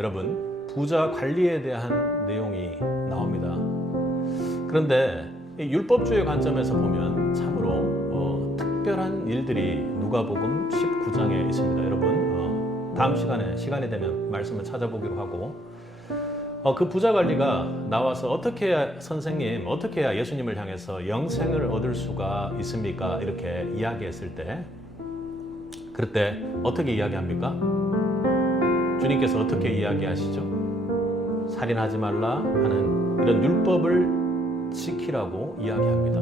여러분, 부자 관리에 대한 내용이 나옵니다. 그런데 이 율법주의 관점에서 보면 참으로 특별한 일들이 누가복음 19장에 있습니다. 여러분, 다음 시간이 되면 말씀을 찾아보기로 하고, 그 부자 관리가 나와서 어떻게 해야 예수님을 향해서 영생을 얻을 수가 있습니까? 이렇게 이야기했을 때, 그럴 때 어떻게 이야기합니까? 주님께서 어떻게 이야기하시죠? 살인하지 말라 하는 이런 율법을 지키라고 이야기합니다.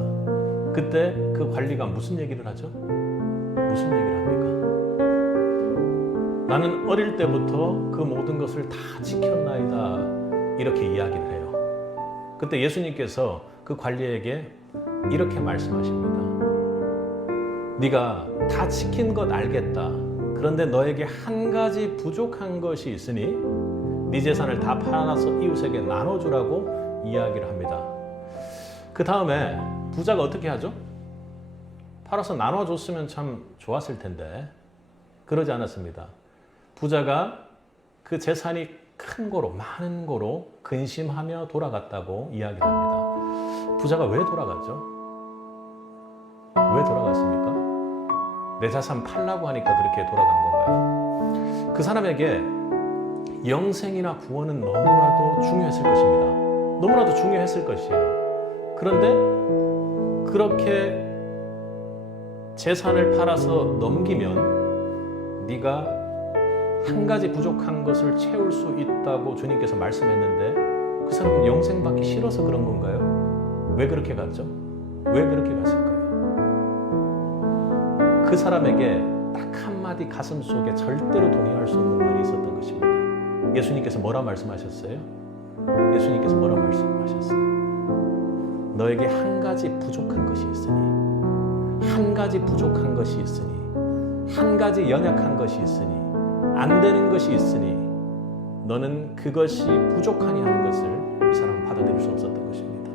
그때 그 관리가 무슨 얘기를 하죠? 무슨 얘기를 합니까? 나는 어릴 때부터 그 모든 것을 다 지켰나이다, 이렇게 이야기를 해요. 그때 예수님께서 그 관리에게 이렇게 말씀하십니다. 네가 다 지킨 것 알겠다. 그런데 너에게 한 가지 부족한 것이 있으니 네 재산을 다 팔아서 이웃에게 나눠주라고 이야기를 합니다. 그 다음에 부자가 어떻게 하죠? 팔아서 나눠줬으면 참 좋았을 텐데 그러지 않았습니다. 부자가 그 재산이 큰 거로, 많은 거로 근심하며 돌아갔다고 이야기를 합니다. 부자가 왜 돌아갔죠? 왜 돌아갔습니까? 내 자산 팔라고 하니까 그렇게 돌아간 건가요? 그 사람에게 영생이나 구원은 너무나도 중요했을 것입니다. 너무나도 중요했을 것이에요. 그런데 그렇게 재산을 팔아서 넘기면 네가 한 가지 부족한 것을 채울 수 있다고 주님께서 말씀했는데 그 사람은 영생 받기 싫어서 그런 건가요? 왜 그렇게 갔죠? 왜 그렇게 갔을까요? 그 사람에게 딱 한마디 가슴 속에 절대로 동의할 수 없는 말이 있었던 것입니다. 예수님께서 뭐라 말씀하셨어요? 예수님께서 뭐라 말씀하셨어요? 너에게 한 가지 부족한 것이 있으니, 한 가지 부족한 것이 있으니, 한 가지 연약한 것이 있으니, 안 되는 것이 있으니 너는 그것이 부족하니 하는 것을 이 사람은 받아들일 수 없었던 것입니다.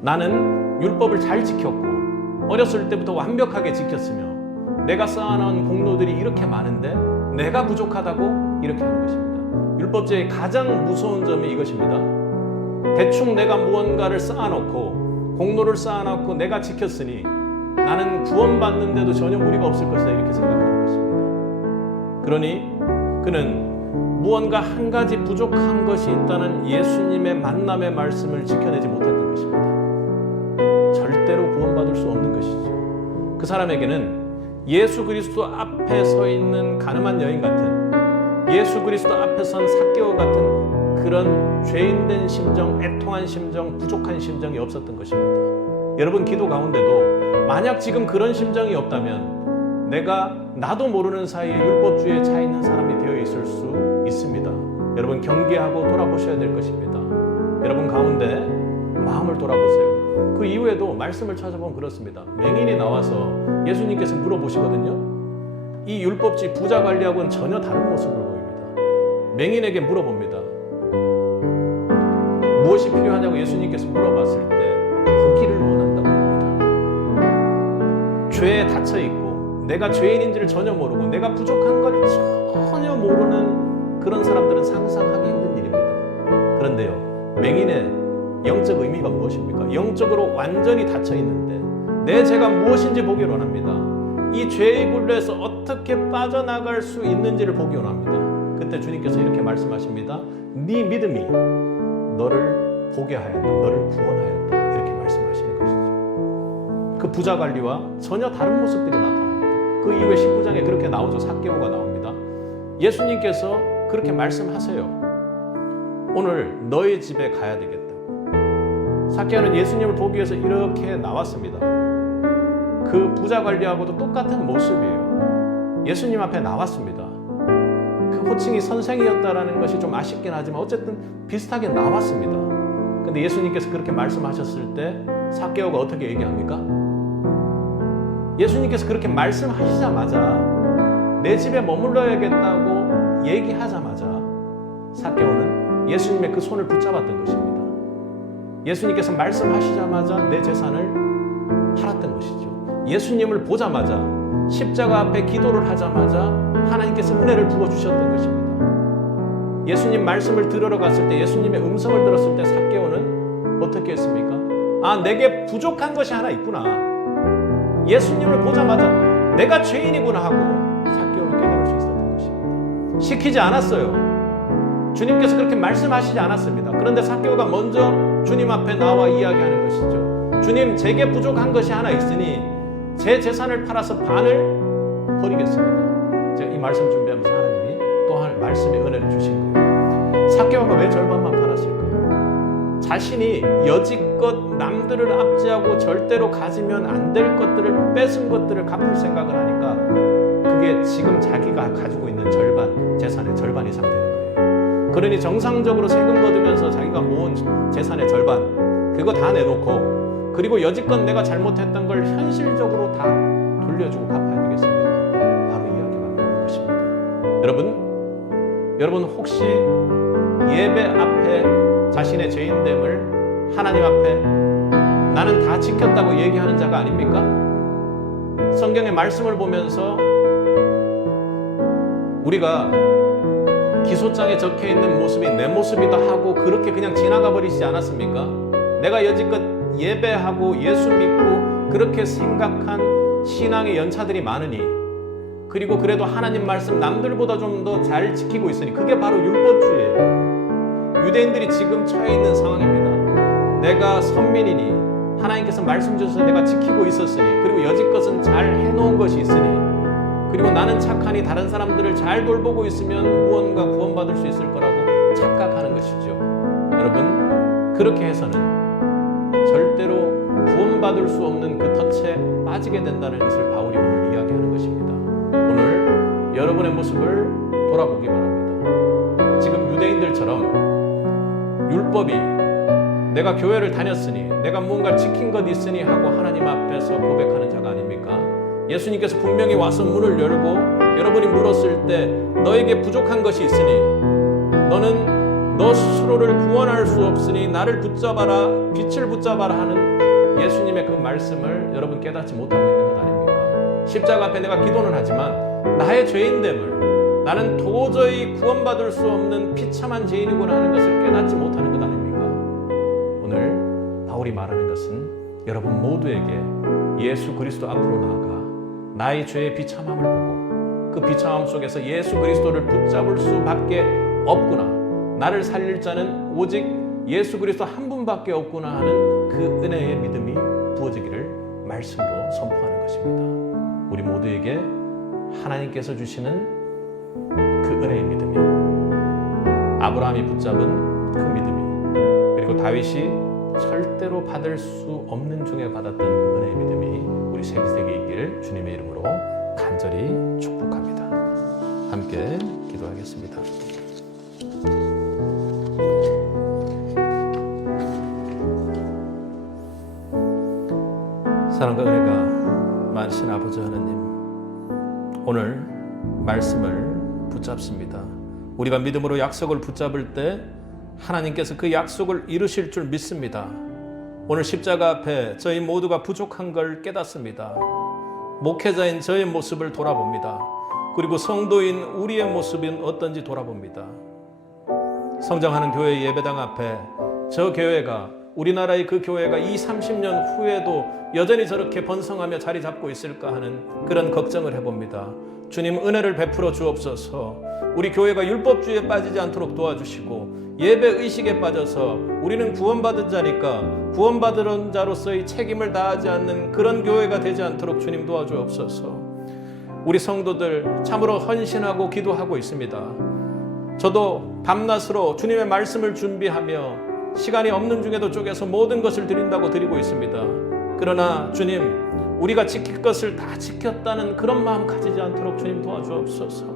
나는 율법을 잘 지켰고 어렸을 때부터 완벽하게 지켰으며 내가 쌓아놓은 공로들이 이렇게 많은데 내가 부족하다고 이렇게 하는 것입니다. 율법제의 가장 무서운 점이 이것입니다. 대충 내가 무언가를 쌓아놓고 공로를 쌓아놓고 내가 지켰으니 나는 구원받는데도 전혀 무리가 없을 것이다, 이렇게 생각하는 것입니다. 그러니 그는 무언가 한 가지 부족한 것이 있다는 예수님의 만남의 말씀을 지켜내지 못했던 것입니다. 절대로 구원받을 수 없는 것이죠. 그 사람에게는 예수 그리스도 앞에 서 있는 가늠한 여인 같은, 예수 그리스도 앞에 선 삭개오 같은 그런 죄인된 심정, 애통한 심정, 부족한 심정이 없었던 것입니다. 여러분, 기도 가운데도 만약 지금 그런 심정이 없다면 나도 모르는 사이에 율법주의에 차 있는 사람이 되어 있을 수 있습니다. 여러분, 경계하고 돌아보셔야 될 것입니다. 여러분 가운데 마음을 돌아보세요. 그 이후에도 말씀을 찾아보면 그렇습니다. 맹인이 나와서 예수님께서 물어보시거든요. 이 율법주의 부자 관리하고는 전혀 다른 모습을 보입니다. 맹인에게 물어봅니다. 무엇이 필요하냐고 예수님께서 물어봤을 때 보기를 원한다고 합니다. 죄에 닫혀있고 내가 죄인인지를 전혀 모르고 내가 부족한 걸 전혀 모르는 그런 사람들은 상상하기 힘든 일입니다. 그런데요, 맹인의 영적 의미가 무엇입니까? 영적으로 완전히 닫혀있는데 내 죄가 무엇인지 보기 원합니다. 이 죄의 굴레에서 어떻게 빠져나갈 수 있는지를 보기 원합니다. 그때 주님께서 이렇게 말씀하십니다. 네 믿음이 너를 보게 하였다, 너를 구원하였다, 이렇게 말씀하시는 것이죠. 그 부자 관리와 전혀 다른 모습들이 나타납니다. 그 이후에 19장에 그렇게 나오죠. 삭개오가 나옵니다. 예수님께서 그렇게 말씀하세요. 오늘 너희 집에 가야 되겠다고. 삭개오는 예수님을 보기 위해서 이렇게 나왔습니다. 그 부자 관리하고도 똑같은 모습이에요. 예수님 앞에 나왔습니다. 그 호칭이 선생이었다라는 것이 좀 아쉽긴 하지만 어쨌든 비슷하게 나왔습니다. 근데 예수님께서 그렇게 말씀하셨을 때 삭개오가 어떻게 얘기합니까? 예수님께서 그렇게 말씀하시자마자 내 집에 머물러야겠다고 얘기하자마자 삭개오는 예수님의 그 손을 붙잡았던 것입니다. 예수님께서 말씀하시자마자 내 재산을 팔았던 것이죠. 예수님을 보자마자 십자가 앞에 기도를 하자마자 하나님께서 은혜를 부어주셨던 것입니다. 예수님 말씀을 들으러 갔을 때, 예수님의 음성을 들었을 때 삭개오는 어떻게 했습니까? 아, 내게 부족한 것이 하나 있구나. 예수님을 보자마자 내가 죄인이구나 하고 삭개오는 깨달을 수 있었던 것입니다. 시키지 않았어요. 주님께서 그렇게 말씀하시지 않았습니다. 그런데 삭개오가 먼저 주님 앞에 나와 이야기하는 것이죠. 주님, 제게 부족한 것이 하나 있으니 제 재산을 팔아서 반을 버리겠습니다. 제가 이 말씀 준비하면서 하나님이 또 한 말씀의 은혜를 주신 거예요. 삭개오가 왜 절반만 팔았을까? 자신이 여지껏 남들을 압제하고 절대로 가지면 안 될 것들을 뺏은 것들을 갚을 생각을 하니까 그게 지금 자기가 가지고 있는 절반, 재산의 절반 이상 되는 거예요. 그러니 정상적으로 세금 거두면서 자기가 모은 재산의 절반, 그거 다 내놓고, 그리고 여지껏 내가 잘못했던 걸 현실적으로 다 돌려주고 갚아야 되겠습니다. 바로 이야기가 나오는 것입니다. 여러분 혹시 예배 앞에 자신의 죄인됨을 하나님 앞에 나는 다 지켰다고 얘기하는 자가 아닙니까? 성경의 말씀을 보면서 우리가 기소장에 적혀있는 모습이 내 모습이다 하고 그렇게 그냥 지나가 버리지 않았습니까? 내가 여지껏 예배하고 예수 믿고 그렇게 생각한 신앙의 연차들이 많으니, 그리고 그래도 하나님 말씀 남들보다 좀 더 잘 지키고 있으니 그게 바로 율법주의예요. 유대인들이 지금 처해 있는 상황입니다. 내가 선민이니 하나님께서 말씀 주셔서 내가 지키고 있었으니, 그리고 여지껏은 잘 해놓은 것이 있으니, 그리고 나는 착하니 다른 사람들을 잘 돌보고 있으면 무언가 구원받을 수 있을 거라고 착각하는 것이죠. 여러분, 그렇게 해서는 절대로 구원받을 수 없는 그 덫에 빠지게 된다는 것을 바울이 오늘 이야기하는 것입니다. 오늘 여러분의 모습을 돌아보기 바랍니다. 지금 유대인들처럼 율법이 내가 교회를 다녔으니, 내가 무언가 지킨 것 있으니 하고 하나님 앞에서 고백하는 자가 아닙니까? 예수님께서 분명히 와서 문을 열고 여러분이 물었을 때 너에게 부족한 것이 있으니 너는 너 스스로를 구원할 수 없으니 나를 붙잡아라, 빛을 붙잡아라 하는 예수님의 그 말씀을 여러분 깨닫지 못하고 있는 것 아닙니까? 십자가 앞에 내가 기도는 하지만 나의 죄인됨을, 나는 도저히 구원받을 수 없는 비참한 죄인이구나 하는 것을 깨닫지 못하는 것 아닙니까? 오늘 바울이 말하는 것은 여러분 모두에게 예수 그리스도 앞으로 나아가 나의 죄의 비참함을 보고 그 비참함 속에서 예수 그리스도를 붙잡을 수밖에 없구나, 나를 살릴 자는 오직 예수 그리스도 한 분밖에 없구나 하는 그 은혜의 믿음이 부어지기를 말씀으로 선포하는 것입니다. 우리 모두에게 하나님께서 주시는 그 은혜의 믿음이, 아브라함이 붙잡은 그 믿음이, 그리고 다윗이 절대로 받을 수 없는 중에 받았던 그 은혜의 믿음이 우리 세기세기에 있기를 주님의 이름으로 간절히 축복합니다. 함께 기도하겠습니다. 사랑과 은혜가 많으신 아버지 하나님, 오늘 말씀을 붙잡습니다. 우리가 믿음으로 약속을 붙잡을 때 하나님께서 그 약속을 이루실 줄 믿습니다. 오늘 십자가 앞에 저희 모두가 부족한 걸 깨닫습니다. 목회자인 저의 모습을 돌아봅니다. 그리고 성도인 우리의 모습은 어떤지 돌아봅니다. 성장하는 교회 예배당 앞에 저 교회가, 우리나라의 그 교회가 20-30년 후에도 여전히 저렇게 번성하며 자리 잡고 있을까 하는 그런 걱정을 해봅니다. 주님, 은혜를 베풀어 주옵소서. 우리 교회가 율법주의에 빠지지 않도록 도와주시고, 예배 의식에 빠져서 우리는 구원받은 자니까 구원받은 자로서의 책임을 다하지 않는 그런 교회가 되지 않도록 주님 도와주옵소서. 우리 성도들 참으로 헌신하고 기도하고 있습니다. 저도 밤낮으로 주님의 말씀을 준비하며 시간이 없는 중에도 쪼개서 모든 것을 드린다고 드리고 있습니다. 그러나 주님, 우리가 지킬 것을 다 지켰다는 그런 마음 가지지 않도록 주님 도와주옵소서.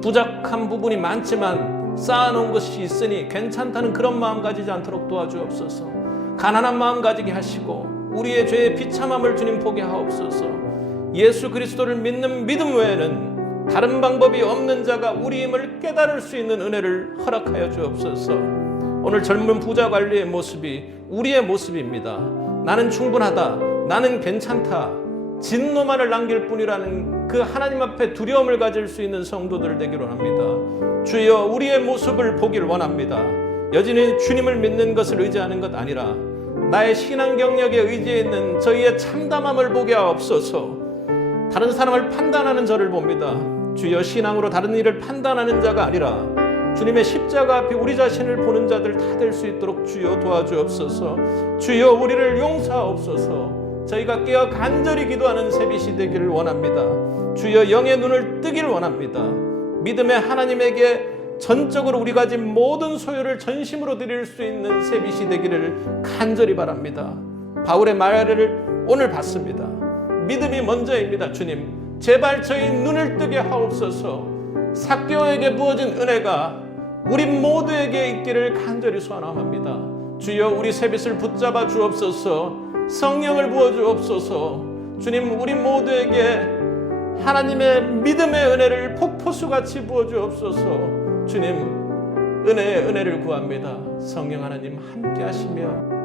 부족한 부분이 많지만 쌓아놓은 것이 있으니 괜찮다는 그런 마음 가지지 않도록 도와주옵소서. 가난한 마음 가지게 하시고 우리의 죄의 비참함을 주님 보게 하옵소서. 예수 그리스도를 믿는 믿음 외에는 다른 방법이 없는 자가 우리임을 깨달을 수 있는 은혜를 허락하여 주옵소서. 오늘 젊은 부자 관리의 모습이 우리의 모습입니다. 나는 충분하다, 나는 괜찮다, 진노만을 남길 뿐이라는 그 하나님 앞에 두려움을 가질 수 있는 성도들 되기를 원합니다. 주여 우리의 모습을 보길 원합니다. 여전히 주님을 믿는 것을 의지하는 것 아니라 나의 신앙 경력에 의지해 있는 저희의 참담함을 보게 하옵소서. 다른 사람을 판단하는 저를 봅니다. 주여 신앙으로 다른 일을 판단하는 자가 아니라 주님의 십자가 앞에 우리 자신을 보는 자들 다 될 수 있도록 주여 도와주옵소서. 주여 우리를 용서하옵소서. 저희가 깨어 간절히 기도하는 새빛이 되기를 원합니다. 주여 영의 눈을 뜨기를 원합니다. 믿음의 하나님에게 전적으로 우리 가진 모든 소유를 전심으로 드릴 수 있는 새빛이 되기를 간절히 바랍니다. 바울의 말을 오늘 봤습니다. 믿음이 먼저입니다. 주님 제발 저희 눈을 뜨게 하옵소서. 삭개오에게 부어진 은혜가 우리 모두에게 있기를 간절히 소원합니다. 주여 우리 새빛을 붙잡아 주옵소서. 성령을 부어 주옵소서. 주님 우리 모두에게 하나님의 믿음의 은혜를 폭포수같이 부어 주옵소서. 주님 은혜의 은혜를 구합니다. 성령 하나님 함께 하시며